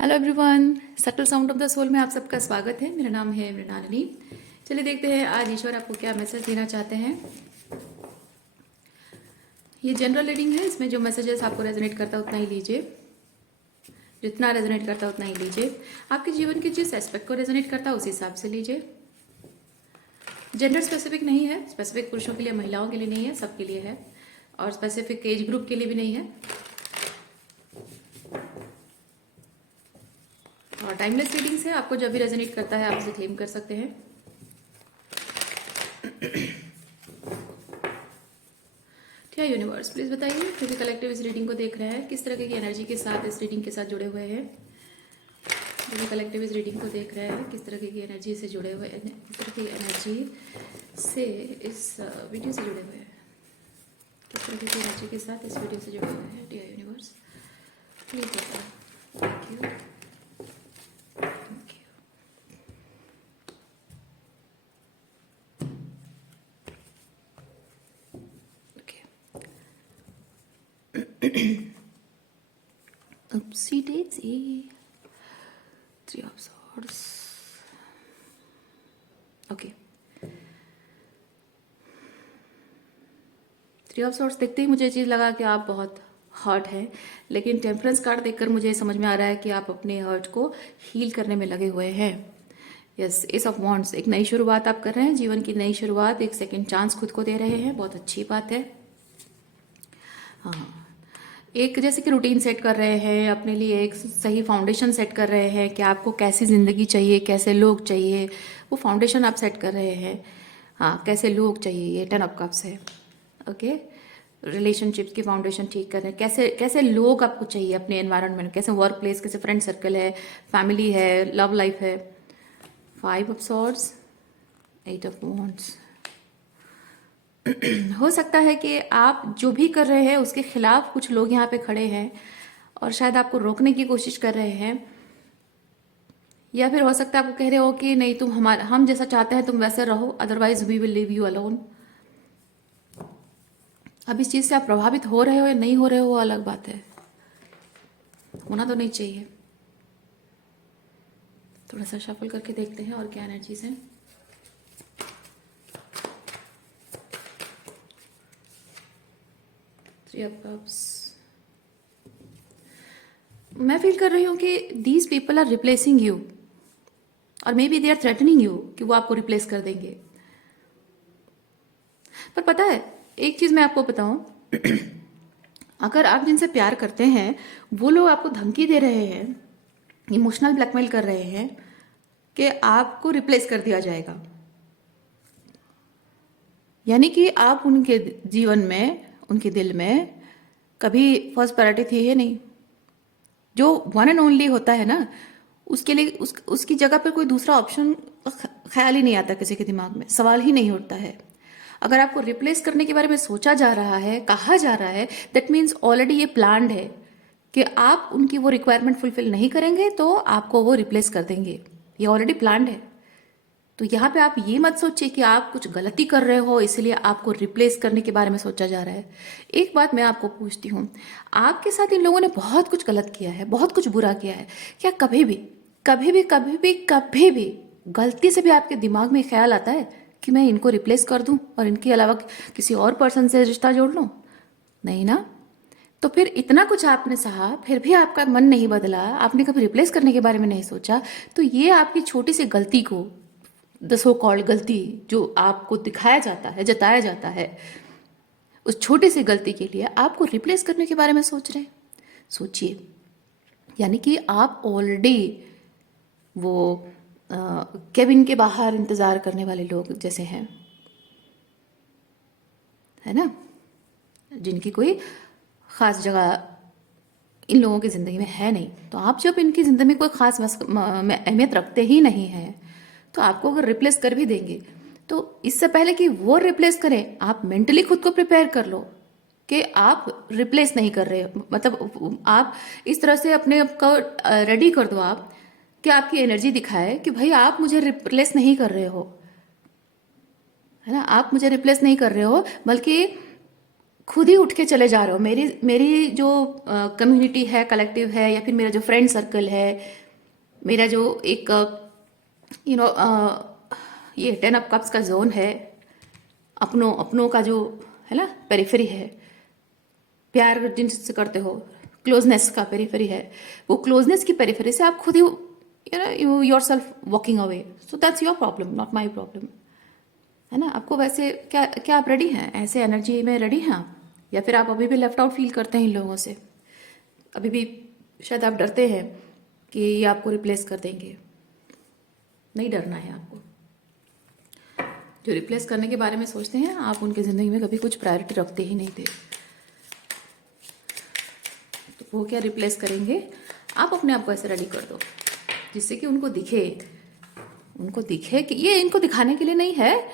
Hello everyone, subtle sound of the soul में आप सबका स्वागत है। मेरा नाम है मृणालिनी। चलिए देखते हैं आज ईश्वर आपको क्या मैसेज देना चाहते हैं। ये जनरल रीडिंग है, इसमें जो मैसेजेस आपको रेजोनेट करता है उतना ही लीजिए, जितना रेजोनेट करता है उतना ही लीजिए। आपके जीवन के जिस एस्पेक्ट को रेजोनेट करता है उस हिसाब से लीजिए। जेंडर स्पेसिफिक नहीं है, स्पेसिफिक पुरुषों के लिए महिलाओं के लिए नहीं है, सबके लिए है, और स्पेसिफिक एज ग्रुप के लिए भी नहीं है, और टाइमलेस रीडिंग्स है। आपको जब भी रेजोनेट करता है आप इसे क्लेम कर सकते हैं। क्या यूनिवर्स प्लीज बताइए, क्योंकि कलेक्टिव इस रीडिंग को देख रहे हैं, किस तरह की एनर्जी के साथ इस रीडिंग के साथ जुड़े हुए हैं। जो कलेक्टिव इस रीडिंग को देख रहे हैं, किस तरह की एनर्जी से जुड़े हुए हैं, किस तरह की एनर्जी से इस वीडियो से जुड़े हुए हैं, किस तरह की एनर्जी के साथ इस वीडियो से जुड़े हुए हैं। डियर यूनिवर्स प्लीज बताओ। Thank you, thank you. Oopsie daisy. Three of Swords. Okay. Three of swords देखते ही मुझे ये चीज़ लगा कि आप बहुत हर्ट हैं, लेकिन टेम्परेंस कार्ड देखकर मुझे समझ में आ रहा है कि आप अपने हर्ट को हील करने में लगे हुए हैं। यस, एस ऑफ वॉन्ड्स, एक नई शुरुआत आप कर रहे हैं, जीवन की नई शुरुआत, एक सेकंड चांस खुद को दे रहे हैं, बहुत अच्छी बात है। हाँ, एक जैसे कि रूटीन सेट कर रहे हैं अपने लिए, एक सही फाउंडेशन सेट कर रहे हैं कि आपको कैसी ज़िंदगी चाहिए, कैसे लोग चाहिए, वो फाउंडेशन आप सेट कर रहे हैं। हाँ, कैसे लोग चाहिए, ये 10 ऑफ कप्स है। ओके, रिलेशनशिप्स की फाउंडेशन ठीक कर रहे हैं, कैसे कैसे लोग आपको चाहिए अपने एनवायरनमेंट, कैसे वर्क प्लेस, कैसे फ्रेंड सर्कल है, फैमिली है, लव लाइफ है। 5 ऑफ सॉर्ड्स, 8 ऑफ वॉन्ड्स। हो सकता है कि आप जो भी कर रहे हैं उसके खिलाफ कुछ लोग यहाँ पे खड़े हैं और शायद आपको रोकने की कोशिश कर रहे हैं, या फिर हो सकता है आपको कह रहे हो कि नहीं, तुम हम जैसा चाहते हैं तुम वैसे रहो, otherwise we will leave you alone. अब इस चीज़ से आप प्रभावित हो रहे हो या नहीं हो रहे हो वो अलग बात है, होना तो नहीं चाहिए। थोड़ा सा शफल करके देखते हैं और क्या एनर्जीज हैं। थ्री ऑफ कप्स, मैं फील कर रही हूँ कि these people are replacing you, और maybe they are threatening you कि वो आपको रिप्लेस कर देंगे। पर पता है, एक चीज़ मैं आपको बताऊं, अगर आप जिनसे प्यार करते हैं वो लोग आपको धमकी दे रहे हैं, इमोशनल ब्लैकमेल कर रहे हैं कि आपको रिप्लेस कर दिया जाएगा, यानी कि आप उनके जीवन में, उनके दिल में कभी फर्स्ट प्रायोरिटी थी ही नहीं। जो वन एंड ओनली होता है ना, उसके लिए उसकी जगह पर कोई दूसरा ऑप्शन ख्याल ही नहीं आता, किसी के दिमाग में सवाल ही नहीं उठता है। अगर आपको रिप्लेस करने के बारे में सोचा जा रहा है, कहा जा रहा है, दैट मीन्स ऑलरेडी ये प्लान्ड है कि आप उनकी वो रिक्वायरमेंट फुलफिल नहीं करेंगे तो आपको वो रिप्लेस कर देंगे। ये ऑलरेडी प्लान्ड है। तो यहाँ पे आप ये मत सोचिए कि आप कुछ गलती कर रहे हो इसलिए आपको रिप्लेस करने के बारे में सोचा जा रहा है। एक बात मैं आपको पूछती हूँ, आपके साथ इन लोगों ने बहुत कुछ गलत किया है, बहुत कुछ बुरा किया है, क्या कभी भी कभी भी कभी भी कभी भी गलती से भी आपके दिमाग में ख्याल आता है कि मैं इनको रिप्लेस कर दूं और इनके अलावा किसी और पर्सन से रिश्ता जोड़ लूं? नहीं ना। तो फिर इतना कुछ आपने सहा, फिर भी आपका मन नहीं बदला, आपने कभी रिप्लेस करने के बारे में नहीं सोचा, तो ये आपकी छोटी सी गलती को, द सो कॉल्ड गलती जो आपको दिखाया जाता है, जताया जाता है, उस छोटी सी गलती के लिए आपको रिप्लेस करने के बारे में सोच रहे हैं। सोचिए, यानी कि आप ऑलरेडी वो केबिन के बाहर इंतज़ार करने वाले लोग जैसे हैं, है ना, जिनकी कोई ख़ास जगह इन लोगों की ज़िंदगी में है नहीं। तो आप जब इनकी ज़िंदगी में कोई ख़ास अहमियत रखते ही नहीं हैं, तो आपको अगर रिप्लेस कर भी देंगे तो इससे पहले कि वो रिप्लेस करें, आप मेंटली खुद को प्रिपेयर कर लो कि आप रिप्लेस नहीं कर रहे। मतलब आप इस तरह से अपने आप को रेडी कर दो आप कि आपकी एनर्जी दिखाए कि भाई आप मुझे रिप्लेस नहीं कर रहे हो, है ना, आप मुझे रिप्लेस नहीं कर रहे हो, बल्कि खुद ही उठ के चले जा रहे हो। मेरी मेरी जो कम्युनिटी है, कलेक्टिव है, या फिर मेरा जो फ्रेंड सर्कल है, मेरा जो एक यू नो ये 10 ऑफ कप्स का जोन है, अपनों अपनों का जो है ना पेरिफेरी है, प्यार जिनसे करते हो, क्लोजनेस का पेरिफेरी है, वो क्लोजनेस की पेरिफेरी से आप खुद ही you yourself walking away. So that's your problem, not my problem. है ना? आपको वैसे क्या क्या आप रेडी हैं? ऐसे एनर्जी में रेडी हैं आप? या फिर आप अभी भी लेफ्ट आउट फील करते हैं इन लोगों से? अभी भी शायद आप डरते हैं कि ये आपको रिप्लेस कर देंगे। नहीं डरना है आपको। जो रिप्लेस करने के बारे में सोचते हैं, आप उनकी ज़िंदगी में कभी कुछ प्रायोरिटी रखते ही नहीं थे। तो वो क्या रिप्लेस करेंगे? आप अपने आप को ऐसे रेडी कर दो जिससे कि उनको दिखे कि ये इनको दिखाने के लिए नहीं है,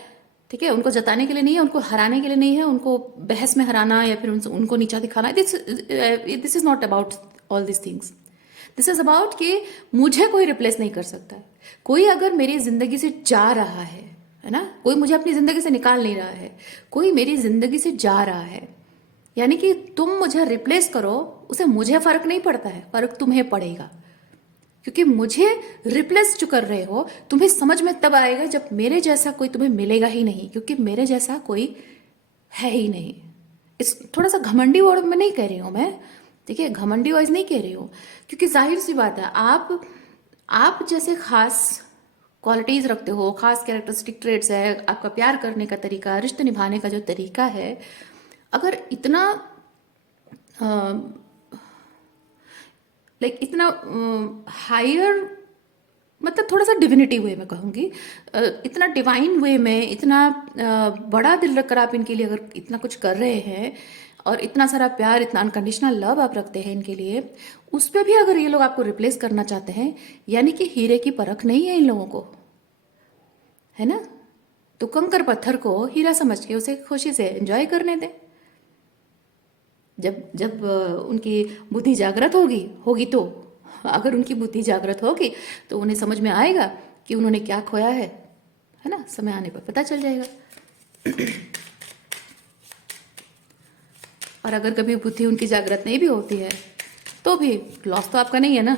ठीक है? उनको जताने के लिए नहीं है, उनको हराने के लिए नहीं है, उनको बहस में हराना या फिर उनको नीचा दिखाना। This is not about all this things. This is about कि मुझे कोई रिप्लेस नहीं कर सकता। कोई अगर मेरी जिंदगी से जा रहा है ना, कोई मुझे अपनी जिंदगी से निकाल नहीं रहा है, कोई मेरी जिंदगी से जा रहा है, यानी कि तुम मुझे रिप्लेस करो, उसे मुझे फर्क नहीं पड़ता है, फर्क तुम्हें पड़ेगा। क्योंकि मुझे रिप्लेस जो कर रहे हो, तुम्हें समझ में तब आएगा जब मेरे जैसा कोई तुम्हें मिलेगा ही नहीं, क्योंकि मेरे जैसा कोई है ही नहीं। इस थोड़ा सा घमंडी वर्ड में नहीं कह रही हूं मैं, ठीक है? घमंडी वाइज नहीं कह रही हूं, क्योंकि जाहिर सी बात है, आप जैसे खास क्वालिटीज रखते हो, खास कैरेक्टरिस्टिक ट्रेट्स है, आपका प्यार करने का तरीका, रिश्ते निभाने का जो तरीका है, अगर इतना लाइक इतना हायर, मतलब थोड़ा सा डिविनिटी वे में कहूँगी, इतना डिवाइन वे में, इतना बड़ा दिल रखकर आप इनके लिए अगर इतना कुछ कर रहे हैं, और इतना सारा प्यार, इतना अनकंडीशनल लव आप रखते हैं इनके लिए, उस पर भी अगर ये लोग आपको रिप्लेस करना चाहते हैं, यानी कि हीरे की परख नहीं है इन लोगों को, है ना? तो कंकर पत्थर को हीरा समझ के उसे खुशी से एंजॉय करने दें। जब जब उनकी बुद्धि जागृत होगी तो, अगर उनकी बुद्धि जागृत होगी तो उन्हें समझ में आएगा कि उन्होंने क्या खोया है ना? समय आने पर पता चल जाएगा। और अगर कभी बुद्धि उनकी जागृत नहीं भी होती है तो भी लॉस तो आपका नहीं है ना,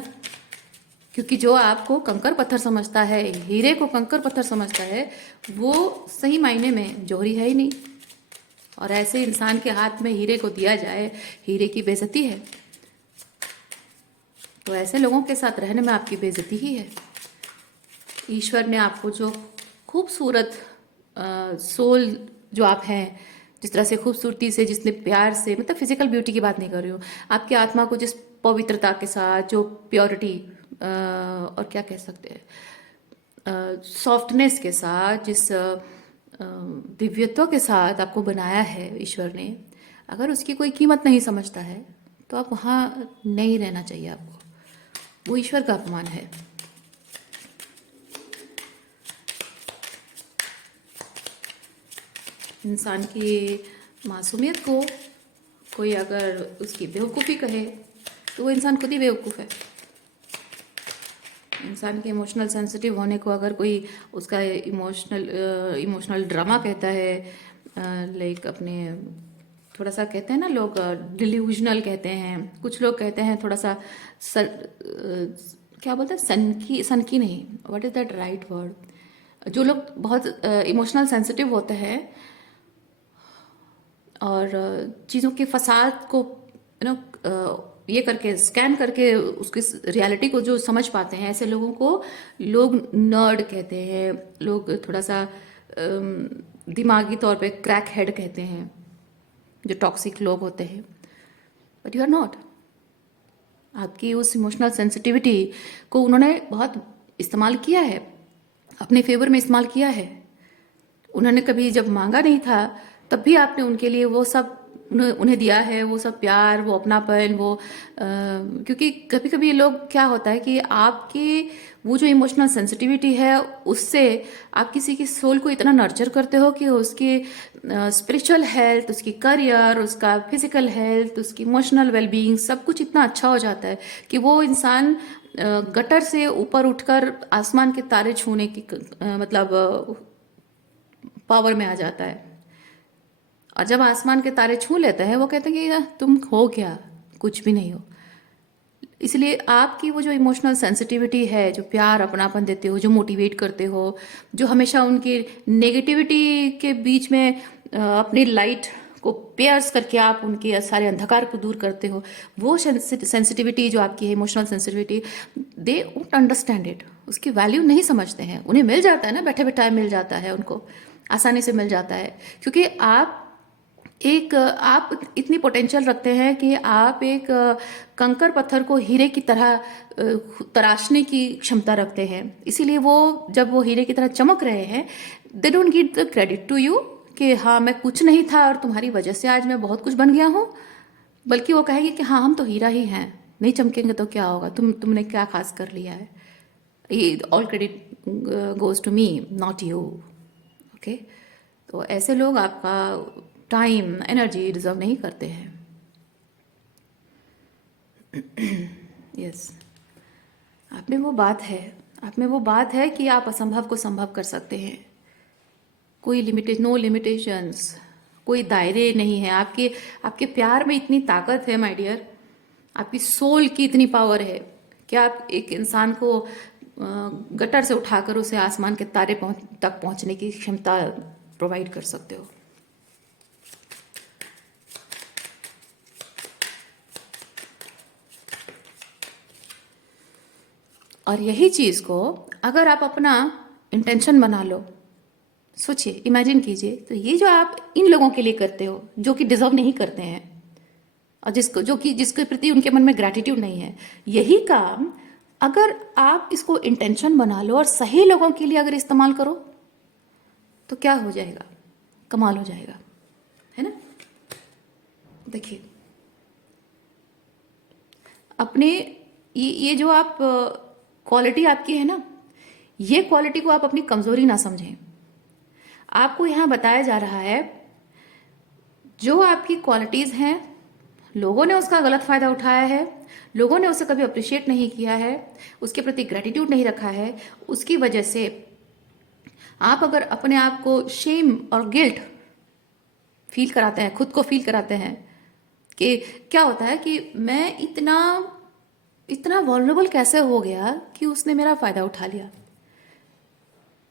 क्योंकि जो आपको कंकर पत्थर समझता है, हीरे को कंकर पत्थर समझता है, वो सही मायने में जौहरी है ही नहीं। और ऐसे इंसान के हाथ में हीरे को दिया जाए, हीरे की बेइज्जती है। तो ऐसे लोगों के साथ रहने में आपकी बेइज्जती ही है। ईश्वर ने आपको जो खूबसूरत सोल जो आप हैं, जिस तरह से खूबसूरती से, जिसने प्यार से, मतलब फिजिकल ब्यूटी की बात नहीं कर रही हूँ, आपकी आत्मा को जिस पवित्रता के साथ, जो प्योरिटी और क्या कह सकते हैं, सॉफ्टनेस के साथ, जिस दिव्यत्व के साथ आपको बनाया है ईश्वर ने, अगर उसकी कोई कीमत नहीं समझता है तो आप वहाँ नहीं रहना चाहिए आपको। वो ईश्वर का अपमान है। इंसान की मासूमियत को कोई अगर उसकी बेवकूफ़ी कहे तो वो इंसान खुद ही बेवकूफ़ है। इंसान के इमोशनल सेंसिटिव होने को अगर कोई उसका इमोशनल ड्रामा कहता है, लाइक अपने थोड़ा सा कहते हैं ना लोग, डिल्यूजनल कहते हैं, कुछ लोग कहते हैं थोड़ा सा क्या बोलते हैं, सनकी नहीं, what is that right word, जो लोग बहुत इमोशनल सेंसिटिव होते हैं और चीज़ों के फसाद को यू नो ये करके स्कैन करके उसकी रियलिटी को जो समझ पाते हैं, ऐसे लोगों को लोग नर्ड कहते हैं, लोग थोड़ा सा दिमागी तौर पे क्रैक हेड कहते हैं, जो टॉक्सिक लोग होते हैं। But you are not. आपकी उस इमोशनल सेंसिटिविटी को उन्होंने बहुत इस्तेमाल किया है, अपने फेवर में इस्तेमाल किया है। उन्होंने कभी जब मांगा नहीं था तब भी आपने उनके लिए वो सब उन्हें दिया है, वो सब प्यार, वो अपनापन, वो क्योंकि कभी कभी लोग क्या होता है कि आपकी वो जो इमोशनल सेंसिटिविटी है उससे आप किसी की सोल को इतना नर्चर करते हो कि उसकी स्पिरिचुअल हेल्थ, उसकी करियर, उसका फिजिकल हेल्थ, उसकी इमोशनल वेलबींग, सब कुछ इतना अच्छा हो जाता है कि वो इंसान गटर से ऊपर उठकर आसमान के तारे छूने की मतलब पावर में आ जाता है। और जब आसमान के तारे छू लेते हैं वो कहते हैं कि तुम हो क्या, कुछ भी नहीं हो। इसलिए आपकी वो जो इमोशनल सेंसिटिविटी है, जो प्यार अपनापन देते हो, जो मोटिवेट करते हो, जो हमेशा उनकी नेगेटिविटी के बीच में अपनी लाइट को पेयर्स करके आप उनके सारे अंधकार को दूर करते हो, वो सेंसिटिविटी जो आपकी है, emotional sensitivity, they won't understand it. उसकी वैल्यू नहीं समझते हैं। उन्हें मिल जाता है ना, बैठे बैठाए मिल जाता है, उनको आसानी से मिल जाता है, क्योंकि आप इतनी पोटेंशियल रखते हैं कि आप एक कंकर पत्थर को हीरे की तरह तराशने की क्षमता रखते हैं। इसीलिए वो जब वो हीरे की तरह चमक रहे हैं, they don't give the credit to you कि हाँ मैं कुछ नहीं था और तुम्हारी वजह से आज मैं बहुत कुछ बन गया हूँ, बल्कि वो कहेगी कि हाँ हम तो हीरा ही हैं, नहीं चमकेंगे तो क्या होगा, तुमने क्या खास कर लिया है, ये all credit goes to me not you. Okay, तो ऐसे लोग आपका टाइम एनर्जी डिजर्व नहीं करते हैं। यस, आप में वो बात है कि आप असंभव को संभव कर सकते हैं। कोई नो लिमिटेशंस, कोई दायरे नहीं है। आपके प्यार में इतनी ताकत है माय डियर, आपकी सोल की इतनी पावर है कि आप एक इंसान को गटर से उठाकर उसे आसमान के तारे तक पहुंचने की क्षमता प्रोवाइड कर सकते हो। और यही चीज को अगर आप अपना इंटेंशन बना लो, सोचिए, इमेजिन कीजिए, तो ये जो आप इन लोगों के लिए करते हो जो कि डिजर्व नहीं करते हैं और जिसके प्रति उनके मन में ग्रैटिट्यूड नहीं है, यही काम अगर आप इसको इंटेंशन बना लो और सही लोगों के लिए अगर इस्तेमाल करो तो क्या हो जाएगा, कमाल हो जाएगा, है ना। देखिए, अपने ये जो आप क्वालिटी आपकी है ना, ये क्वालिटी को आप अपनी कमजोरी ना समझें। आपको यहां बताया जा रहा है जो आपकी क्वालिटीज हैं, लोगों ने उसका गलत फायदा उठाया है, लोगों ने उसे कभी अप्रिशिएट नहीं किया है, उसके प्रति ग्रेटिट्यूड नहीं रखा है, उसकी वजह से आप अगर अपने आप को शेम और गिल्ट फील कराते हैं, खुद को फील कराते हैं कि क्या होता है कि मैं इतना वल्नरेबल कैसे हो गया कि उसने मेरा फायदा उठा लिया,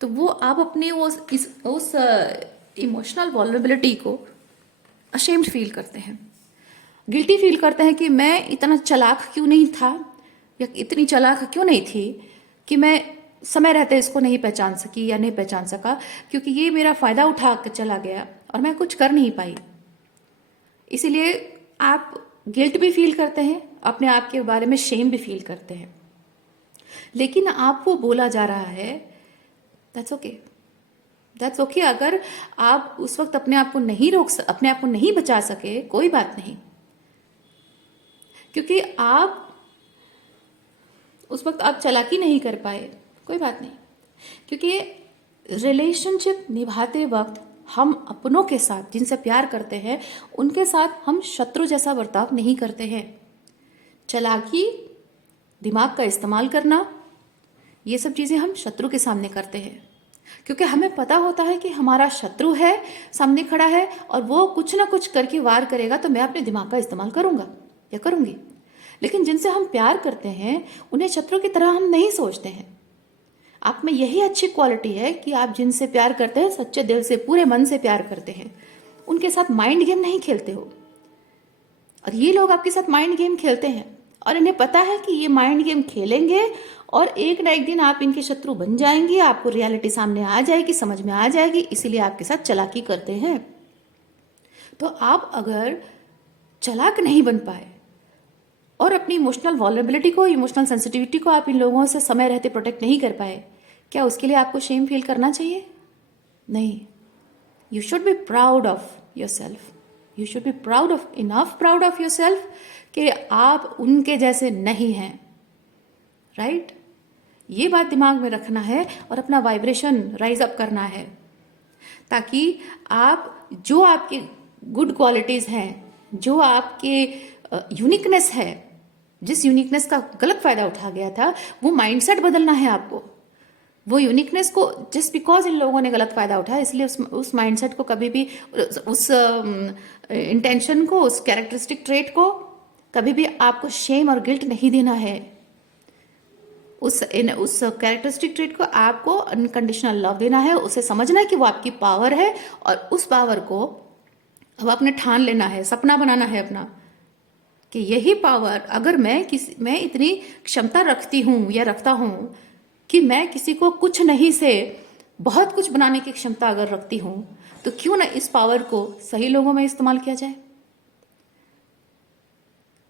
तो वो आप अपने उस इमोशनल वल्नरेबिलिटी को अशेम्ड फील करते हैं, गिल्टी फील करते हैं कि मैं इतना चालाक क्यों नहीं था या इतनी चालाक क्यों नहीं थी कि मैं समय रहते इसको नहीं पहचान सकी या नहीं पहचान सका, क्योंकि ये मेरा फायदा उठा कर चला गया और मैं कुछ कर नहीं पाई। इसीलिए आप गिल्ट भी फील करते हैं, अपने आप के बारे में शेम भी फील करते हैं, लेकिन आपको बोला जा रहा है दैट्स ओके। अगर आप उस वक्त अपने आप को नहीं बचा सके, कोई बात नहीं, क्योंकि आप उस वक्त आप चालाकी नहीं कर पाए, कोई बात नहीं, क्योंकि रिलेशनशिप निभाते वक्त हम अपनों के साथ जिनसे प्यार करते हैं उनके साथ हम शत्रु जैसा बर्ताव नहीं करते हैं। चालाकी, दिमाग का इस्तेमाल करना, ये सब चीजें हम शत्रु के सामने करते हैं, क्योंकि हमें पता होता है कि हमारा शत्रु है, सामने खड़ा है और वो कुछ ना कुछ करके वार करेगा, तो मैं अपने दिमाग का इस्तेमाल करूंगा या करूंगी। लेकिन जिनसे हम प्यार करते हैं उन्हें शत्रु की तरह हम नहीं सोचते हैं। आप में यही अच्छी क्वालिटी है कि आप जिनसे प्यार करते हैं सच्चे दिल से, पूरे मन से प्यार करते हैं, उनके साथ माइंड गेम नहीं खेलते हो। और ये लोग आपके साथ माइंड गेम खेलते हैं और इन्हें पता है कि ये माइंड गेम खेलेंगे और एक ना एक दिन आप इनके शत्रु बन जाएंगे, आपको रियलिटी सामने आ जाएगी, समझ में आ जाएगी, इसीलिए आपके साथ चालाकी करते हैं। तो आप अगर चालाक नहीं बन पाए और अपनी इमोशनल वल्नरेबिलिटी को, इमोशनल सेंसिटिविटी को आप इन लोगों से समय रहते प्रोटेक्ट नहीं कर पाए, क्या उसके लिए आपको शेम फील करना चाहिए? नहीं। You should be proud of your self, you should be enough proud of your self कि आप उनके जैसे नहीं हैं, राइट? ये बात दिमाग में रखना है और अपना वाइब्रेशन राइज अप करना है, ताकि आप जो आपके गुड क्वालिटीज हैं, जो आपके यूनिकनेस है, जिस यूनिकनेस का गलत फायदा उठा गया था, वो माइंडसेट बदलना है आपको। वो यूनिकनेस को जस्ट बिकॉज इन लोगों ने गलत फायदा उठाया, इसलिए उस माइंडसेट को कभी भी, उस इंटेंशन को, उस कैरेक्टरिस्टिक ट्रेट को कभी भी आपको शेम और गिल्ट नहीं देना है। उस कैरेक्टरिस्टिक ट्रेट को आपको अनकंडीशनल लव देना है, उसे समझना है कि वो आपकी पावर है, और उस पावर को अब आपने ठान लेना है, सपना बनाना है अपना, कि यही पावर अगर मैं इतनी क्षमता रखती हूं या रखता हूं कि मैं किसी को कुछ नहीं से बहुत कुछ बनाने की क्षमता अगर रखती हूं, तो क्यों ना इस पावर को सही लोगों में इस्तेमाल किया जाए,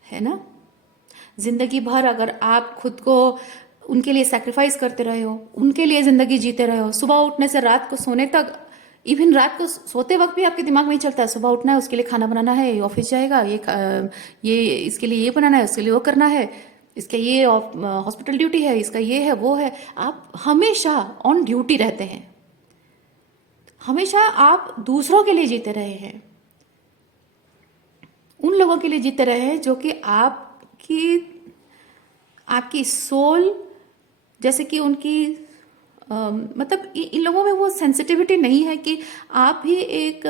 है ना। जिंदगी भर अगर आप खुद को उनके लिए सैक्रिफाइस करते रहे हो, उनके लिए जिंदगी जीते रहे हो, सुबह उठने से रात को सोने तक, इवन रात को सोते वक्त भी आपके दिमाग में ही चलता है, सुबह उठना है, उसके लिए खाना बनाना है, ये ऑफिस जाएगा, ये इसके लिए ये बनाना है, उसके लिए वो करना है, इसके ये हॉस्पिटल ड्यूटी है, इसका ये है वो है, आप हमेशा ऑन ड्यूटी रहते हैं, हमेशा आप दूसरों के लिए जीते रहे हैं, उन लोगों के लिए जीते रहे हैं जो कि आपकी सोल, जैसे कि उनकी मतलब इन लोगों में वो सेंसिटिविटी नहीं है कि आप भी एक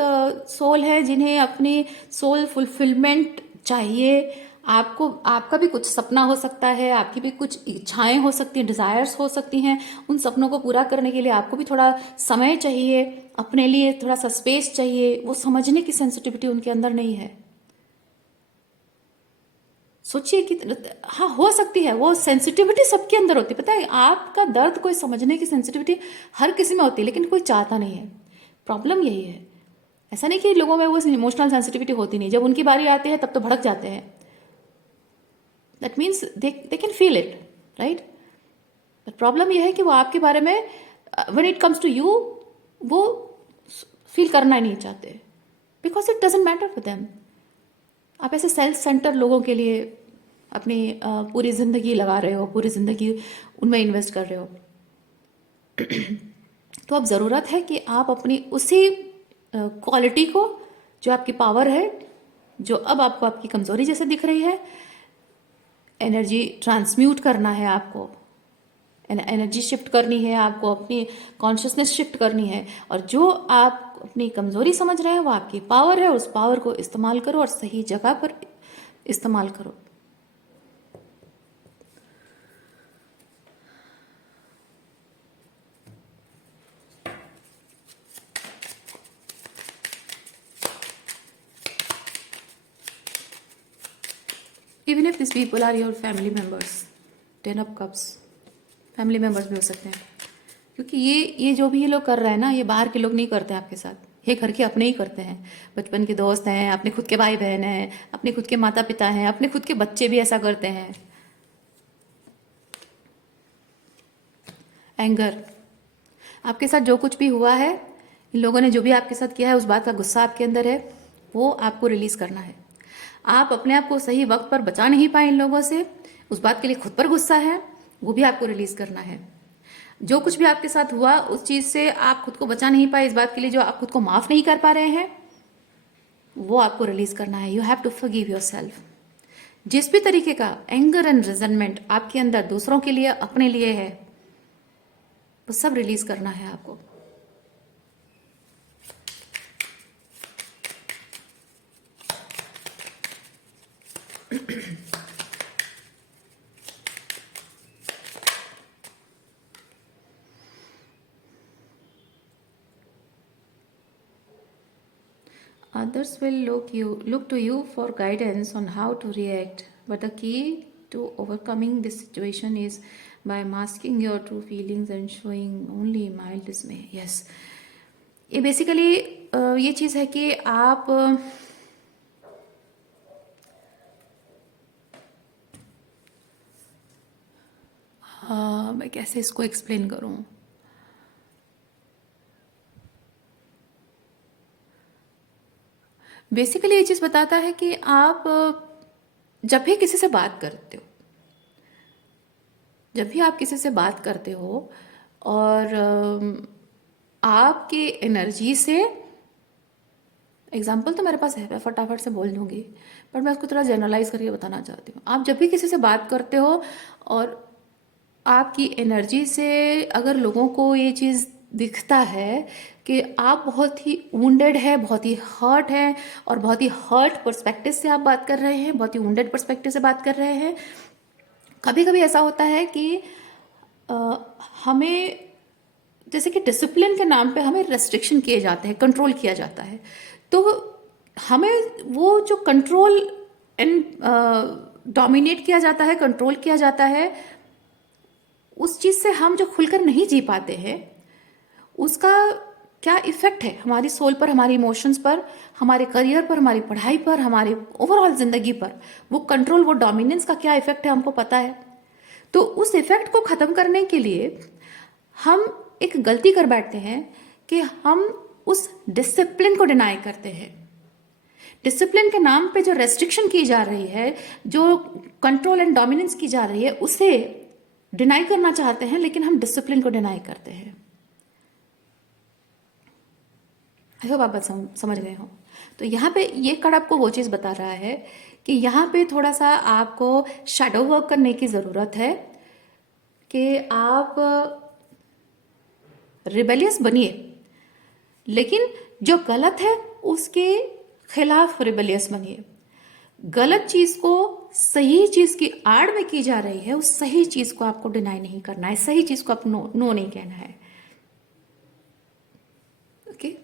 सोल है जिन्हें अपनी सोल फुलफिलमेंट चाहिए, आपको आपका भी कुछ सपना हो सकता है, आपकी भी कुछ इच्छाएं हो सकती हैं, डिजायर्स हो सकती हैं, उन सपनों को पूरा करने के लिए आपको भी थोड़ा समय चाहिए, अपने लिए थोड़ा सा स्पेस चाहिए, वो समझने की सेंसिटिविटी उनके अंदर नहीं है। सोचिए कि हाँ, हो सकती है, वो सेंसिटिविटी सबके अंदर होती है, पता है, आपका दर्द कोई समझने की सेंसिटिविटी हर किसी में होती है, लेकिन कोई चाहता नहीं है। प्रॉब्लम यही है। ऐसा नहीं कि लोगों में वो इमोशनल सेंसिटिविटी होती नहीं, जब उनकी बारी आती है तब तो भड़क जाते हैं। That means they can feel it, right. But problem यह है कि वो आपके बारे में when it comes to you वो फील करना ही नहीं चाहते, because it doesn't matter for them. आप ऐसे सेल्फ सेंटर लोगों के लिए अपनी पूरी ज़िंदगी लगा रहे हो, पूरी ज़िंदगी उनमें इन्वेस्ट कर रहे हो। तो अब ज़रूरत है कि आप अपनी उसी क्वालिटी को, जो आपकी पावर है, जो अब आपको आपकी कमज़ोरी जैसे दिख रही है, एनर्जी ट्रांसम्यूट करना है आपको, एनर्जी शिफ्ट करनी है आपको, अपनी कॉन्शियसनेस शिफ्ट करनी है, और जो आप अपनी कमज़ोरी समझ रहे हैं वो आपकी पावर है, उस पावर को इस्तेमाल करो और सही जगह पर इस्तेमाल करो। Even if this people are your family members, 10 of cups family members भी हो सकते हैं, क्योंकि ये जो भी ये लोग कर रहे हैं ना, ये बाहर के लोग नहीं करते आपके साथ, ये घर के अपने ही करते हैं। बचपन के दोस्त हैं, अपने खुद के भाई बहन हैं, अपने खुद के माता पिता हैं, अपने खुद के बच्चे भी ऐसा करते हैं। एंगर, आपके साथ जो कुछ भी हुआ है, इन लोगों ने जो भी आपके साथ किया है, उस बात का गुस्सा आपके अंदर है, वो आपको रिलीज करना है। आप अपने आप को सही वक्त पर बचा नहीं पाए इन लोगों से, उस बात के लिए खुद पर गुस्सा है, वो भी आपको रिलीज करना है। जो कुछ भी आपके साथ हुआ, उस चीज से आप खुद को बचा नहीं पाए, इस बात के लिए जो आप खुद को माफ नहीं कर पा रहे हैं, वो आपको रिलीज करना है। You have to forgive yourself. जिस भी तरीके का एंगर एंड रिजनमेंट आपके अंदर दूसरों के लिए, अपने लिए है, वो सब रिलीज करना है आपको। Others will look to you for guidance on how to react, but the key to overcoming this situation is by masking your true feelings and showing only mild dismay. Yes, ये basically ये चीज़ है कि आप मैं कैसे इसको explain करूं। Basically ये चीज़ बताता है कि आप जब भी किसी से बात करते हो, जब भी आप किसी से बात करते हो और आपकी एनर्जी से, एग्जाम्पल तो मेरे पास है, मैं फटाफट से बोल दूंगी, पर मैं उसको थोड़ा जनरलाइज करके बताना चाहती हूँ। आप जब भी किसी से बात करते हो और आपकी एनर्जी से अगर लोगों को ये चीज़ दिखता है कि आप बहुत ही वुंडेड है, बहुत ही हर्ट है, और बहुत ही हर्ट पर्सपेक्टिव से आप बात कर रहे हैं, बहुत ही वुंडेड पर्सपेक्टिव से बात कर रहे हैं। कभी कभी ऐसा होता है कि अ, हमें, जैसे कि डिसिप्लिन के नाम पे हमें रेस्ट्रिक्शन किए जाते हैं, कंट्रोल किया जाता है। तो हमें वो जो कंट्रोल एंड डोमिनेट किया जाता है, कंट्रोल किया जाता है, उस चीज़ से हम जो खुलकर नहीं जी पाते हैं, उसका क्या इफेक्ट है हमारी सोल पर, हमारी इमोशंस पर, हमारे करियर पर, हमारी पढ़ाई पर, हमारे ओवरऑल जिंदगी पर, वो कंट्रोल, वो डोमिनेंस का क्या इफेक्ट है हमको पता है। तो उस इफेक्ट को खत्म करने के लिए हम एक गलती कर बैठते हैं कि हम उस डिसिप्लिन को डिनाई करते हैं। डिसिप्लिन के नाम पे जो रेस्ट्रिक्शन की जा रही है, जो कंट्रोल एंड डोमिनेंस की जा रही है, उसे डिनाई करना चाहते हैं, लेकिन हम डिसिप्लिन को डिनाई करते हैं। आई होप आप बात समझ गए हो। तो यहाँ पे ये कार्ड आपको वो चीज़ बता रहा है कि यहाँ पे थोड़ा सा आपको शैडो वर्क करने की ज़रूरत है, कि आप रिबेलियस बनिए, लेकिन जो गलत है उसके खिलाफ रिबेलियस बनिए। गलत चीज को सही चीज की आड़ में की जा रही है, उस सही चीज को आपको डिनाई नहीं करना है, सही चीज को आप नो नो नहीं कहना है। ओके,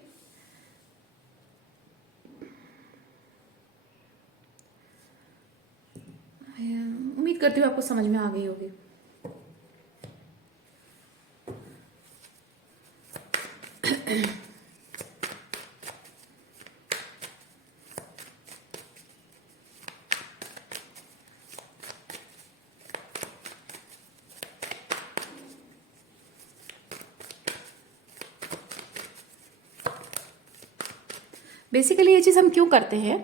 उम्मीद करती हूँ आपको समझ में आ गई होगी। बेसिकली ये चीज़ हम क्यों करते हैं?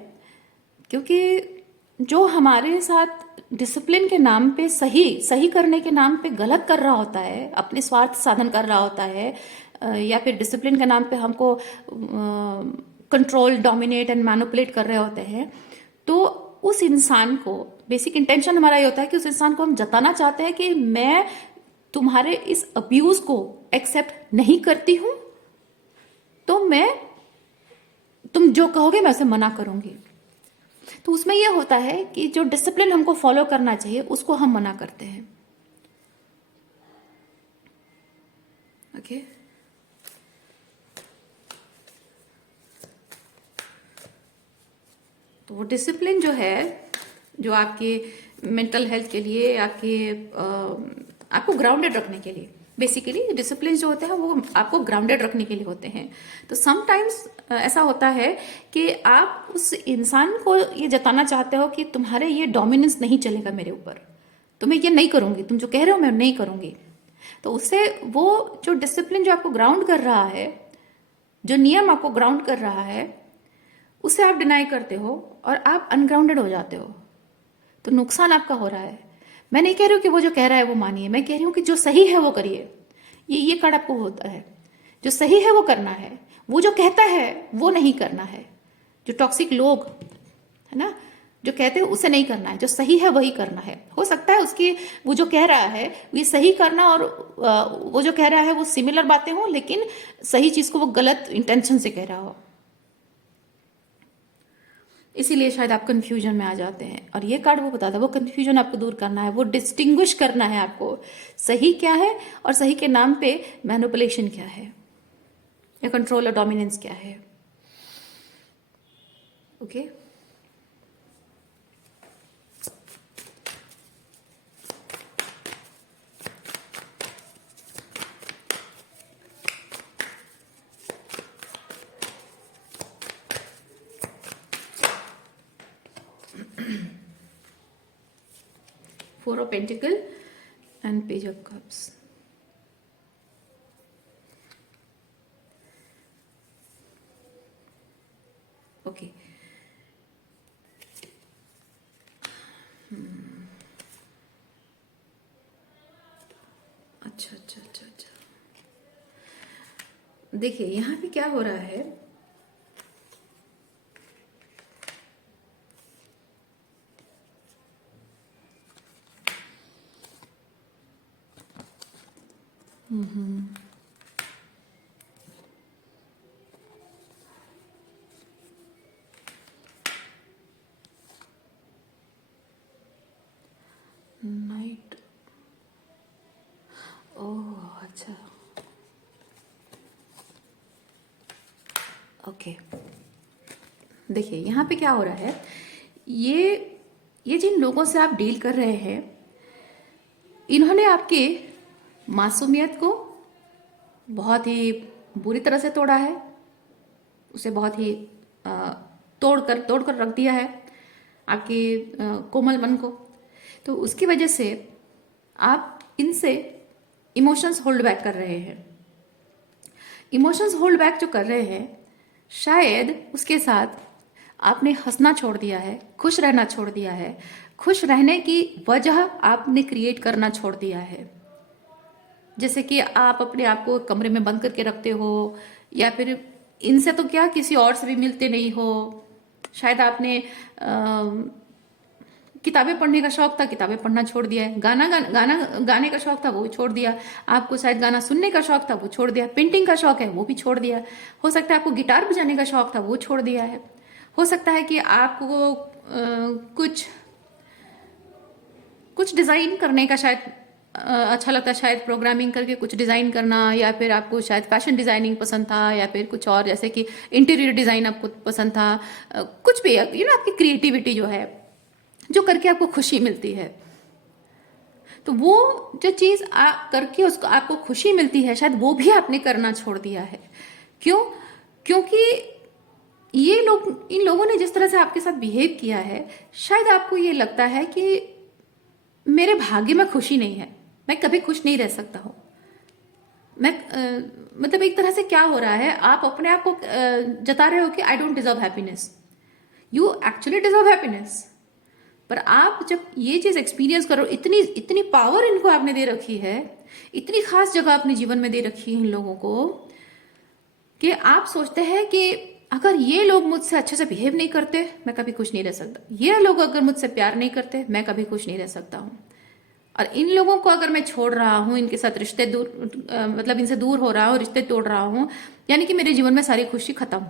क्योंकि जो हमारे साथ डिसिप्लिन के नाम पे सही सही करने के नाम पे गलत कर रहा होता है, अपने स्वार्थ साधन कर रहा होता है, या फिर डिसिप्लिन के नाम पे हमको कंट्रोल, डोमिनेट एंड मैनिपुलेट कर रहे होते हैं, तो उस इंसान को, बेसिक इंटेंशन हमारा ये होता है कि उस इंसान को हम जताना चाहते हैं कि मैं तुम्हारे इस अब्यूज को एक्सेप्ट नहीं करती हूं, तो मैं, तुम जो कहोगे मैं उसे मना करूंगी। तो उसमें यह होता है कि जो डिसिप्लिन हमको फॉलो करना चाहिए उसको हम मना करते हैं। ओके, तो वो डिसिप्लिन जो है, जो आपके मेंटल हेल्थ के लिए, आपके आपको ग्राउंडेड रखने के लिए, बेसिकली डिसिप्लिन जो होते हैं वो आपको ग्राउंडेड रखने के लिए होते हैं। तो समटाइम्स ऐसा होता है कि आप उस इंसान को ये जताना चाहते हो कि तुम्हारे ये डोमिनेंस नहीं चलेगा मेरे ऊपर, तो मैं ये नहीं करूंगी, तुम जो कह रहे हो मैं नहीं करूंगी। तो उससे वो जो डिसिप्लिन जो आपको ग्राउंड कर रहा है, जो नियम आपको ग्राउंड कर रहा है, उसे आप डिनाई करते हो और आप अनग्राउंडेड हो जाते हो। तो नुकसान आपका हो रहा है। मैं नहीं कह रही हूँ कि वो जो कह रहा है वो मानिए, मैं कह रही हूँ कि जो सही है वो करिए। ये कार्ड आपको होता है, जो सही है वो करना है, वो जो कहता है वो नहीं करना है। जो टॉक्सिक लोग है ना, जो कहते हैं उसे नहीं करना है, जो सही है वही करना है। हो सकता है उसकी, वो जो कह रहा है ये सही करना, और वो जो कह रहा है वो सिमिलर बातें हो, लेकिन सही चीज को वो गलत इंटेंशन से कह रहा हो, इसीलिए शायद आप कंफ्यूजन में आ जाते हैं। और ये कार्ड वो बताता है, वो कंफ्यूजन आपको दूर करना है, वो डिस्टिंग्विश करना है आपको, सही क्या है और सही के नाम पे मैनिपुलेशन क्या है, या कंट्रोल और डोमिनेंस क्या है। Okay, four of pentacle and page of cups. Okay, अच्छा अच्छा अच्छा अच्छा, देखिए यहाँ पे क्या हो रहा है। नाइट। ओह अच्छा। ओके, देखिए यहाँ पे क्या हो रहा है। ये ये जिन लोगों से आप डील कर रहे हैं, इन्होंने आपके मासूमियत को बहुत ही बुरी तरह से तोड़ा है, उसे बहुत ही अ, तोड़ कर रख दिया है आपके कोमल मन को। तो उसकी वजह से आप इनसे इमोशंस होल्ड बैक कर रहे हैं। इमोशंस होल्ड बैक जो कर रहे हैं, शायद उसके साथ आपने हंसना छोड़ दिया है, खुश रहना छोड़ दिया है, खुश रहने की वजह आपने क्रिएट करना छोड़ दिया है। जैसे कि आप अपने आप को कमरे में बंद करके रखते हो, या फिर इनसे तो क्या किसी और से भी मिलते नहीं हो। शायद आपने किताबें पढ़ने का शौक था, किताबें पढ़ना छोड़ दिया है। गाना गाने का शौक था, वो भी छोड़ दिया। आपको शायद गाना सुनने का शौक था, वो छोड़ दिया। पेंटिंग का शौक है, वो भी छोड़ दिया। हो सकता है आपको गिटार बजाने का शौक था, वो छोड़ दिया है। हो सकता है कि आपको कुछ कुछ डिजाइन करने का शायद अच्छा लगता है, शायद प्रोग्रामिंग करके कुछ डिजाइन करना, या फिर आपको शायद फैशन डिजाइनिंग पसंद था, या फिर कुछ और जैसे कि इंटीरियर डिजाइन आपको पसंद था। कुछ भी आपकी क्रिएटिविटी जो है, जो करके आपको खुशी मिलती है, तो वो जो चीज आप करके उसको आपको खुशी मिलती है, शायद वो भी आपने करना छोड़ दिया है। क्यों? क्योंकि ये लोग, इन लोगों ने जिस तरह से आपके साथ बिहेव किया है, शायद आपको ये लगता है कि मेरे भाग्य में खुशी नहीं है, मैं कभी खुश नहीं रह सकता हूं। मैं मतलब एक तरह से क्या हो रहा है, आप अपने आप को जता रहे हो कि I don't deserve happiness. You actually deserve happiness. पर आप जब ये चीज एक्सपीरियंस करो, इतनी इतनी पावर इनको आपने दे रखी है, इतनी खास जगह अपने जीवन में दे रखी है इन लोगों को, कि आप सोचते हैं कि अगर ये लोग मुझसे अच्छे से बिहेव नहीं करते, मैं कभी खुश नहीं रह सकता। ये लोग अगर मुझसे प्यार नहीं करते, मैं कभी खुश नहीं रह सकता हूँ। और इन लोगों को अगर मैं छोड़ रहा हूँ, इनके साथ रिश्ते दूर मतलब इनसे दूर हो रहा हूँ, रिश्ते तोड़ रहा हूँ, यानी कि मेरे जीवन में सारी खुशी खत्म।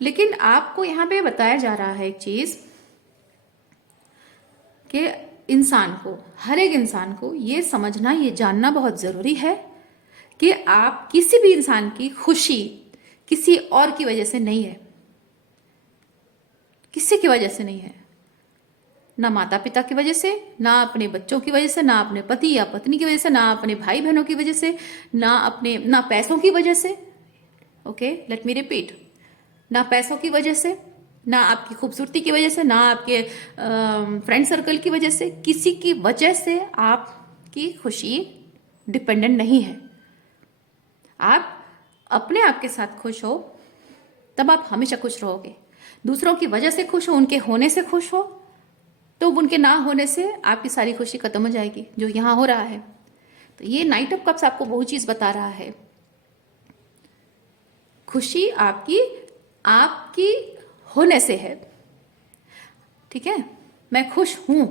लेकिन आपको यहाँ पे बताया जा रहा है एक चीज, कि इंसान को, हर एक इंसान को ये समझना, ये जानना बहुत जरूरी है कि आप किसी भी इंसान की खुशी किसी और की वजह से नहीं है, किसी की वजह से नहीं है। ना माता पिता की वजह से, ना अपने बच्चों की वजह से, ना अपने पति या पत्नी की वजह से, ना अपने भाई बहनों की वजह से, ना पैसों की वजह से। Okay, let me repeat. ना पैसों की वजह से, ना आपकी खूबसूरती की वजह से, ना आपके फ्रेंड सर्कल की वजह से, किसी की वजह से आपकी खुशी डिपेंडेंट नहीं है। आप अपने आप के साथ खुश हो, तब आप हमेशा खुश रहोगे। दूसरों की वजह से खुश हो, उनके होने से खुश हो, तो उनके ना होने से आपकी सारी खुशी खत्म हो जाएगी, जो यहां हो रहा है। तो ये नाइट ऑफ कप्स आपको वही चीज बता रहा है। खुशी आपकी आपकी होने से है। ठीक है, मैं खुश हूं,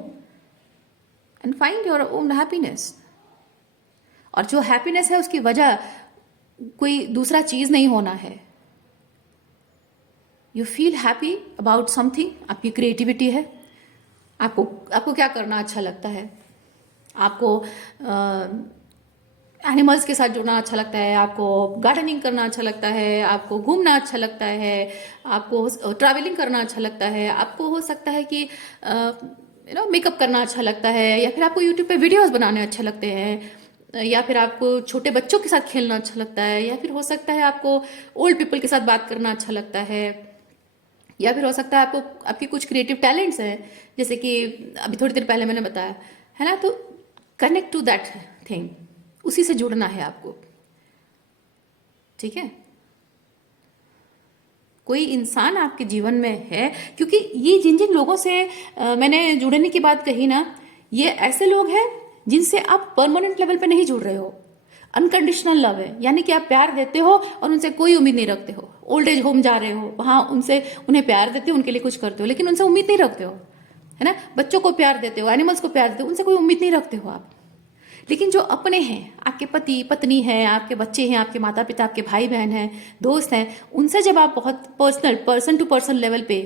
and find your own happiness. और जो हैप्पीनेस है उसकी वजह कोई दूसरा चीज नहीं होना है। You feel happy about something, आपकी क्रिएटिविटी है। आपको आपको क्या करना अच्छा लगता है? आपको एनिमल्स के साथ जुड़ना अच्छा लगता है, आपको गार्डनिंग करना अच्छा लगता है, आपको घूमना अच्छा लगता है, आपको ट्रैवलिंग करना अच्छा लगता है, आपको हो सकता है कि मेकअप करना अच्छा लगता है, या फिर आपको यूट्यूब पे वीडियोस बनाने अच्छे लगते हैं, या फिर आपको छोटे बच्चों के साथ खेलना अच्छा लगता है, या फिर हो सकता है आपको ओल्ड पीपल के साथ बात करना अच्छा लगता है, या फिर हो सकता है आपको आपकी कुछ क्रिएटिव टैलेंट्स हैं, जैसे कि अभी थोड़ी देर पहले मैंने बताया है ना। तो कनेक्ट टू दैट थिंग, उसी से जुड़ना है आपको। ठीक है, कोई इंसान आपके जीवन में है, क्योंकि ये जिन जिन लोगों से मैंने जुड़ने की बात कही ना, ये ऐसे लोग हैं जिनसे आप परमानेंट लेवल पे नहीं जुड़ रहे हो। अनकंडीशनल लव है, यानी कि आप प्यार देते हो और उनसे कोई उम्मीद नहीं रखते हो। ओल्ड एज होम जा रहे हो, वहां उन्हें प्यार देते हो, उनके लिए कुछ करते हो, लेकिन उनसे उम्मीद नहीं रखते हो, है ना। बच्चों को प्यार देते हो, एनिमल्स को प्यार देते हो, उनसे कोई उम्मीद नहीं रखते हो आप। लेकिन जो अपने हैं, आपके पति पत्नी हैं, आपके बच्चे हैं, आपके माता पिता, आपके भाई बहन हैं, दोस्त हैं, उनसे जब आप बहुत personal, person to person level पे,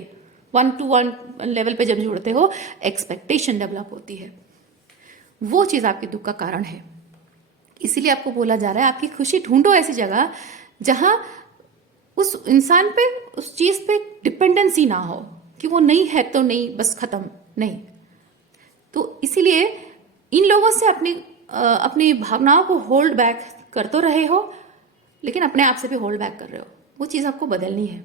वन टू वन लेवल पे जब जुड़ते हो, एक्सपेक्टेशन डेवलप होती है। वो चीज़ आपके दुख का कारण है। इसीलिए आपको बोला जा रहा है आपकी खुशी ढूंढो ऐसी जगह जहां उस इंसान पे, उस चीज पे डिपेंडेंसी ना हो कि वो नहीं है तो नहीं, बस खत्म नहीं। तो इसीलिए इन लोगों से अपनी भावनाओं को होल्ड बैक कर तो रहे हो, लेकिन अपने आप से भी होल्ड बैक कर रहे हो। वो चीज़ आपको बदलनी है।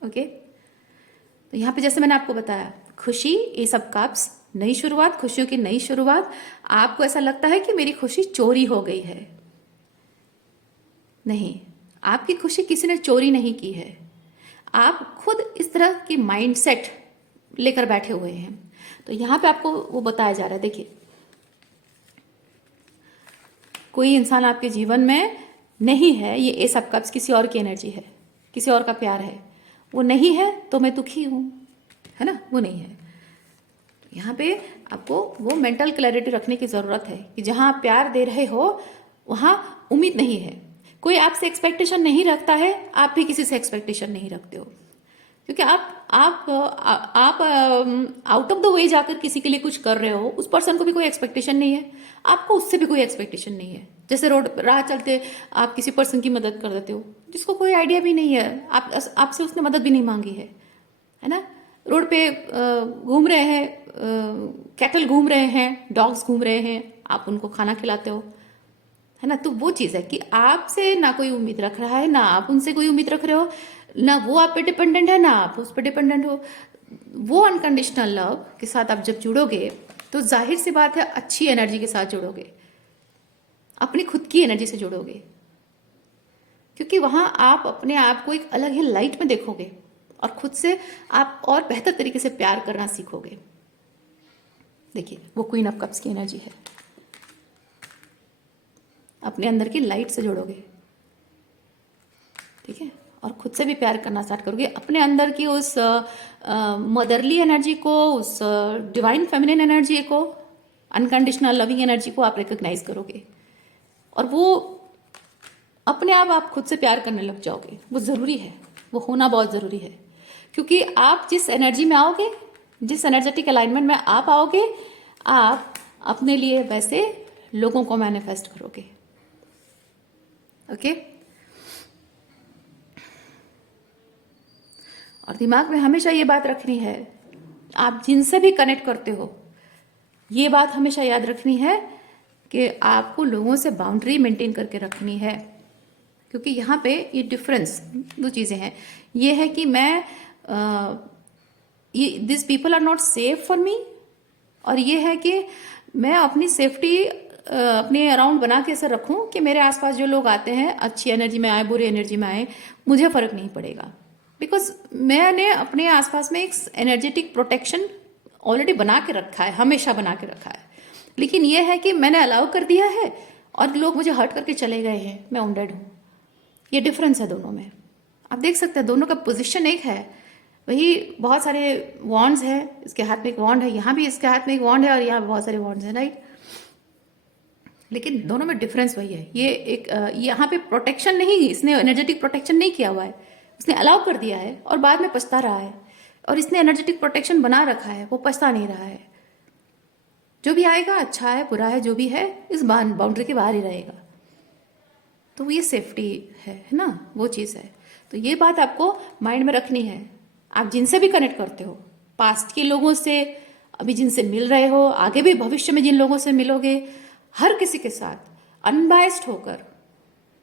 ओके, तो यहाँ पे जैसे मैंने आपको बताया, खुशी, एस ऑफ कप्स, नई शुरुआत, खुशियों की नई शुरुआत। आपको ऐसा लगता है कि मेरी खुशी चोरी हो गई है। नहीं, आपकी खुशी किसी ने चोरी नहीं की है। आप खुद इस तरह की माइंडसेट लेकर बैठे हुए हैं। तो यहाँ पे आपको वो बताया जा रहा है, देखिए, कोई इंसान आपके जीवन में नहीं है, ये एस ऑफ कप्स किसी और की एनर्जी है, किसी और का प्यार है, वो नहीं है तो मैं दुखी हूं, है ना, वो नहीं है। यहाँ पे आपको वो मेंटल क्लैरिटी रखने की जरूरत है कि जहां आप प्यार दे रहे हो वहां उम्मीद नहीं है। कोई आपसे एक्सपेक्टेशन नहीं रखता है, आप भी किसी से एक्सपेक्टेशन नहीं रखते हो, क्योंकि आप आउट ऑफ द वे जाकर किसी के लिए कुछ कर रहे हो, उस पर्सन को भी कोई एक्सपेक्टेशन नहीं है, आपको उससे भी कोई एक्सपेक्टेशन नहीं है। जैसे रोड राह चलते आप किसी पर्सन की मदद कर देते हो जिसको कोई आइडिया भी नहीं है, आपसे उसने मदद भी नहीं मांगी है ना। रोड पे घूम रहे हैं, कैटल घूम रहे हैं, डॉग्स घूम रहे हैं, आप उनको खाना खिलाते हो, है ना। तो वो चीज़ है कि आपसे ना कोई उम्मीद रख रहा है, ना आप उनसे कोई उम्मीद रख रहे हो, ना वो आप पे डिपेंडेंट है, ना आप उस पर डिपेंडेंट हो। वो अनकंडीशनल लव के साथ आप जब जुड़ोगे तो जाहिर सी बात है अच्छी एनर्जी के साथ जुड़ोगे, अपनी खुद की एनर्जी से जुड़ोगे, क्योंकि वहां आप अपने आप को एक अलग ही लाइट में देखोगे और खुद से आप और बेहतर तरीके से प्यार करना सीखोगे। देखिए, वो क्वीन ऑफ कप्स की एनर्जी है, अपने अंदर की लाइट से जुड़ोगे, ठीक है, और खुद से भी प्यार करना स्टार्ट करोगे। अपने अंदर की उस मदरली एनर्जी को, उस डिवाइन फेमिनिन एनर्जी को, अनकंडीशनल लविंग एनर्जी को आप रिकॉग्नाइज करोगे और वो अपने आप खुद से प्यार करने लग जाओगे। वो ज़रूरी है, वो होना बहुत ज़रूरी है, क्योंकि आप जिस एनर्जी में आओगे, जिस एनर्जेटिक अलाइनमेंट में आप आओगे, आप अपने लिए वैसे लोगों को मैनिफेस्ट करोगे। ओके, और दिमाग में हमेशा ये बात रखनी है, आप जिनसे भी कनेक्ट करते हो, ये बात हमेशा याद रखनी है कि आपको लोगों से बाउंड्री मेंटेन करके रखनी है। क्योंकि यहाँ पे ये डिफरेंस, दो चीज़ें हैं, ये है कि मैं ये this people are not safe for me, और ये है कि मैं अपनी सेफ्टी अपने अराउंड बना के ऐसे रखूं कि मेरे आसपास जो लोग आते हैं, अच्छी एनर्जी में आए, बुरी एनर्जी में आए, मुझे फर्क नहीं पड़ेगा, बिकॉज मैंने अपने आसपास में एक एनर्जेटिक प्रोटेक्शन ऑलरेडी बना के रखा है, हमेशा बना के रखा है। लेकिन यह है कि मैंने अलाउ कर दिया है और लोग मुझे हर्ट करके चले गए हैं, मैं वुंडेड हूँ। ये डिफरेंस है दोनों में, आप देख सकते हैं दोनों का पोजीशन एक है, वही बहुत सारे वॉन्ड्स है, इसके हाथ में एक वॉन्ड है, यहाँ भी इसके हाथ में एक वॉन्ड है और यहाँ बहुत सारे वॉन्ड्स हैं, राइट। लेकिन दोनों में डिफरेंस वही है, ये एक यहाँ पे प्रोटेक्शन नहीं, इसने एनर्जेटिक प्रोटेक्शन नहीं किया हुआ है, उसने अलाउ कर दिया है और बाद में पछता रहा है, और इसने एनर्जेटिक प्रोटेक्शन बना रखा है, वो पछता नहीं रहा है। जो भी आएगा, अच्छा है बुरा है, जो भी है इस बाउंड्री के बाहर ही रहेगा। तो ये सेफ्टी है ना, वो चीज़ है। तो ये बात आपको माइंड में रखनी है। आप जिनसे भी कनेक्ट करते हो, पास्ट के लोगों से, अभी जिनसे मिल रहे हो, आगे भी भविष्य में जिन लोगों से मिलोगे, हर किसी के साथ अनबायस्ड होकर,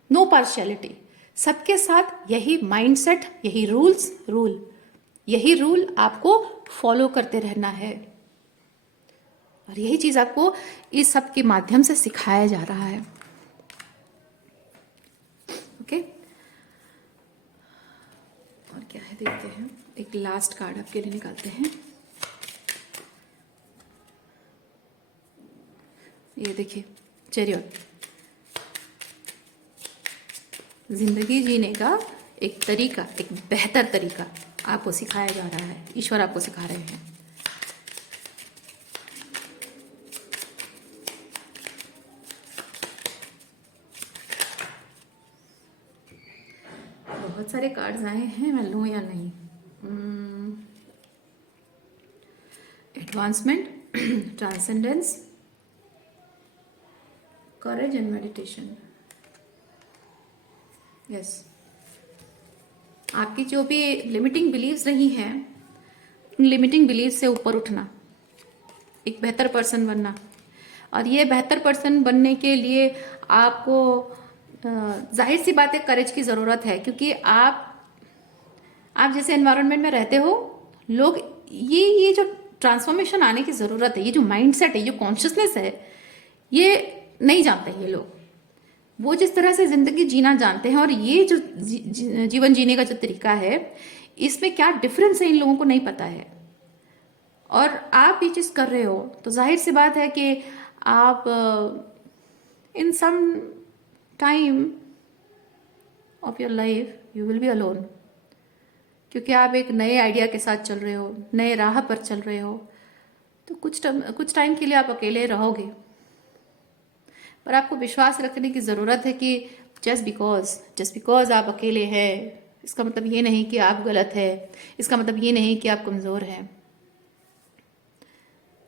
नो पार्शियलिटी, सबके साथ यही माइंडसेट, यही यही रूल आपको फॉलो करते रहना है। और यही चीज आपको इस सब के माध्यम से सिखाया जा रहा है। ओके, और क्या है देखते हैं, एक लास्ट कार्ड आपके लिए निकालते हैं। ये देखिए, चैरियट, जिंदगी जीने का एक तरीका, एक बेहतर तरीका आपको सिखाया जा रहा है, ईश्वर आपको सिखा रहे हैं। बहुत सारे कार्ड्स आए हैं, मैं लूँ या नहीं? Advancement, transcendence, courage and meditation. Yes, आपकी जो भी लिमिटिंग बिलीव्स रही हैं, उन लिमिटिंग बिलीव्स से ऊपर उठना, एक बेहतर पर्सन बनना। और ये बेहतर पर्सन बनने के लिए आपको जाहिर सी बात है करेज की ज़रूरत है, क्योंकि आप जैसे एनवायरनमेंट में रहते हो, लोग ये जो ट्रांसफॉर्मेशन आने की ज़रूरत है, ये जो माइंडसेट है, ये जो कॉन्शियसनेस है, ये नहीं जानते ये लोग। वो जिस तरह से ज़िंदगी जीना जानते हैं और ये जो जीवन जीने का जो तरीका है, इसमें क्या डिफरेंस है इन लोगों को नहीं पता है। और आप ये चीज़ कर रहे हो तो जाहिर सी बात है कि आप in some time of your life you will be alone, क्योंकि आप एक नए आइडिया के साथ चल रहे हो, नए राह पर चल रहे हो, तो कुछ टाइम के लिए आप अकेले रहोगे। पर आपको विश्वास रखने की ज़रूरत है कि जस्ट बिकॉज आप अकेले हैं, इसका मतलब ये नहीं कि आप गलत है, इसका मतलब ये नहीं कि आप कमज़ोर हैं।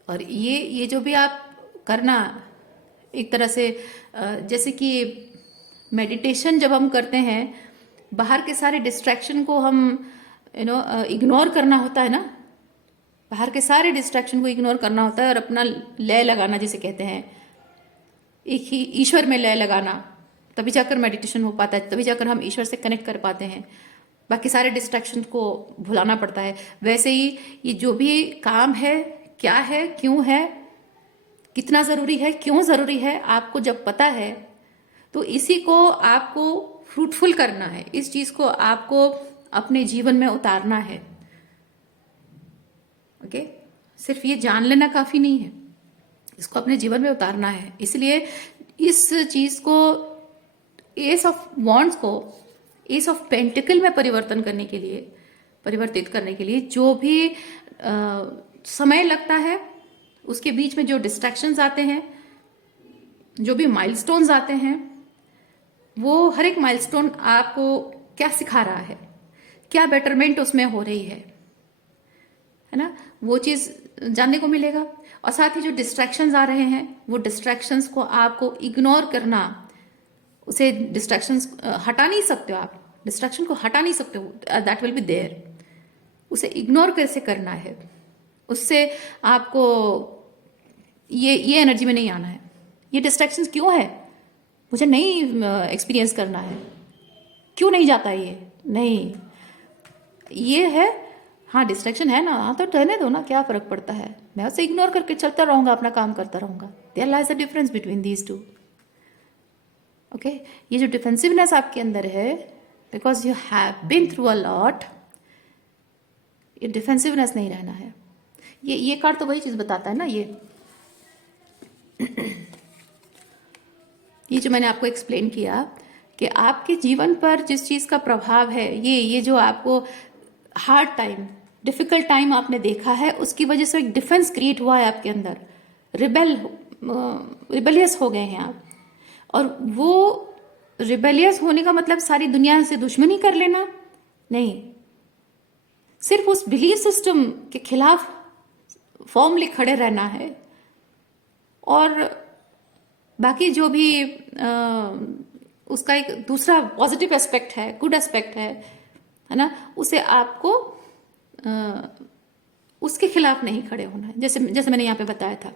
और ये जो भी आप करना, एक तरह से जैसे कि मेडिटेशन जब हम करते हैं, बाहर के सारे डिस्ट्रैक्शन को हम इग्नोर करना होता है ना, बाहर के सारे डिस्ट्रैक्शन को इग्नोर करना होता है और अपना लय लगाना जिसे कहते हैं, एक ही ईश्वर में लय लगाना, तभी जाकर मेडिटेशन हो पाता है, तभी जाकर हम ईश्वर से कनेक्ट कर पाते हैं। बाकी सारे डिस्ट्रैक्शन को भुलाना पड़ता है। वैसे ही ये जो भी काम है, क्या है, क्यों है, कितना ज़रूरी है, क्यों ज़रूरी है, आपको जब पता है तो इसी को आपको फ्रूटफुल करना है, इस चीज़ को आपको अपने जीवन में उतारना है। ओके, सिर्फ ये जान लेना काफ़ी नहीं है, इसको अपने जीवन में उतारना है। इसलिए इस चीज़ को, एस ऑफ वॉन्ड्स को एस ऑफ पेंटिकल में परिवर्तित करने के लिए जो भी समय लगता है, उसके बीच में जो डिस्ट्रैक्शंस आते हैं, जो भी माइलस्टोन्स आते हैं, वो हर एक माइलस्टोन आपको क्या सिखा रहा है, क्या बेटरमेंट उसमें हो रही है ना, वो चीज़ जानने को मिलेगा। और साथ ही जो डिस्ट्रैक्शंस आ रहे हैं, वो डिस्ट्रैक्शंस को आपको इग्नोर करना, उसे डिस्ट्रैक्शंस हटा नहीं सकते हो आप, डिस्ट्रैक्शन को हटा नहीं सकते हो, दैट विल बी देयर, उसे इग्नोर कैसे करना है, उससे आपको ये एनर्जी में नहीं आना है। ये डिस्ट्रैक्शंस क्यों है, मुझे नहीं एक्सपीरियंस करना है, क्यों नहीं जाता ये, नहीं ये है, हाँ डिस्ट्रैक्शन है ना, हाँ तो रहने दो ना, क्या फ़र्क पड़ता है, मैं उसे इग्नोर करके चलता रहूँगा, अपना काम करता रहूँगा। There lies the difference between these two. Okay, ये जो डिफेंसिवनेस आपके अंदर है, because you have been through a lot, ये डिफेंसिवनेस नहीं रहना है। ये कार्ड तो वही चीज़ बताता है ना, ये जो मैंने आपको एक्सप्लेन किया कि आपके जीवन पर जिस चीज़ का प्रभाव है, ये जो आपको हार्ड टाइम, डिफ़िकल्ट टाइम आपने देखा है, उसकी वजह से एक डिफेंस क्रिएट हुआ है आपके अंदर, रिबेलियस हो गए हैं आप। और वो रिबेलियस होने का मतलब सारी दुनिया से दुश्मनी कर लेना नहीं, सिर्फ उस बिलीफ सिस्टम के खिलाफ फॉर्मली खड़े रहना है। और बाकी जो भी उसका एक दूसरा पॉजिटिव एस्पेक्ट है, गुड एस्पेक्ट है ना, उसे आपको उसके खिलाफ नहीं खड़े होना है। जैसे मैंने यहाँ पे बताया था,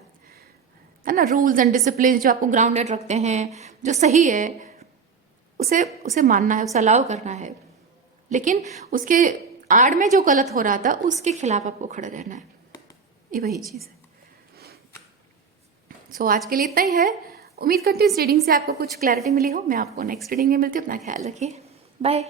है ना, रूल्स एंड डिसिप्लिन जो आपको ग्राउंडेड रखते हैं, जो सही है, उसे मानना है, उसे अलाउ करना है। लेकिन उसके आड़ में जो गलत हो रहा था, उसके खिलाफ आपको खड़े रहना है। ये वही चीज़ है। सो आज के लिए इतना ही है। उम्मीद करती हूँ इस रीडिंग से आपको कुछ क्लैरिटी मिली हो। मैं आपको नेक्स्ट रीडिंग में मिलती हूँ। अपना ख्याल रखिए। बाय।